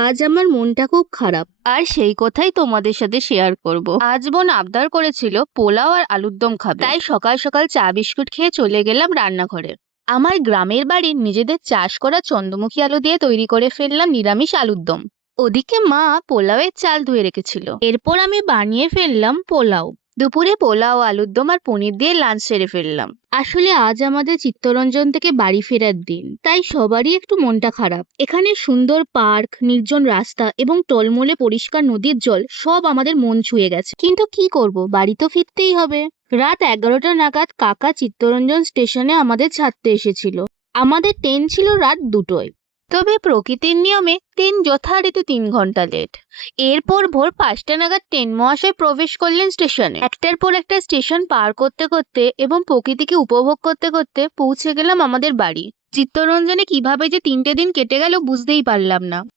আজ আমার মনটা খুব খারাপ, আর সেই কথাই তোমাদের সাথে শেয়ার করব। আজ বোন আবদার করেছিল পোলাও আর আলুর দম খাবে, তাই সকাল সকাল চা বিস্কুট খেয়ে চলে গেলাম রান্নাঘরে। আমার গ্রামের বাড়ির নিজেদের চাষ করা চন্দ্রমুখী আলু দিয়ে তৈরি করে ফেললাম নিরামিষ আলুর দম। ওদিকে মা পোলাওয়ের চাল ধুয়ে রেখেছিল, এরপর আমি বানিয়ে ফেললাম পোলাও। দুপুরে পোলাও, আলুর দম আর পনির দিয়ে লাঞ্চ সেরে ফেললাম। আসলে আজ আমাদের চিত্তরঞ্জন থেকে বাড়ি ফেরার দিন, তাই সবারই একটু মনটা খারাপ। এখানে সুন্দর পার্ক, নির্জন রাস্তা এবং টলমলে পরিষ্কার নদীর জল সব আমাদের মন ছুঁয়ে গেছে, কিন্তু কি করব, বাড়ি তো ফিরতেই হবে। রাত 11টা নাগাদ কাকা চিত্তরঞ্জন স্টেশনে আমাদের ছাড়তে এসেছিল। আমাদের ট্রেন ছিল রাত 2টোয়। তবে প্রকৃতির নিয়মে ট্রেন যথারীতি 3 ঘন্টা লেট। এরপর ভোর 5টা নাগাদ ট্রেন মহাশয় প্রবেশ করলেন স্টেশনে। একটার পর একটা স্টেশন পার করতে করতে এবং প্রকৃতিকে উপভোগ করতে করতে পৌঁছে গেলাম আমাদের বাড়ি। চিত্তরঞ্জনে কিভাবে যে 3টে দিন কেটে গেল বুঝতেই পারলাম না।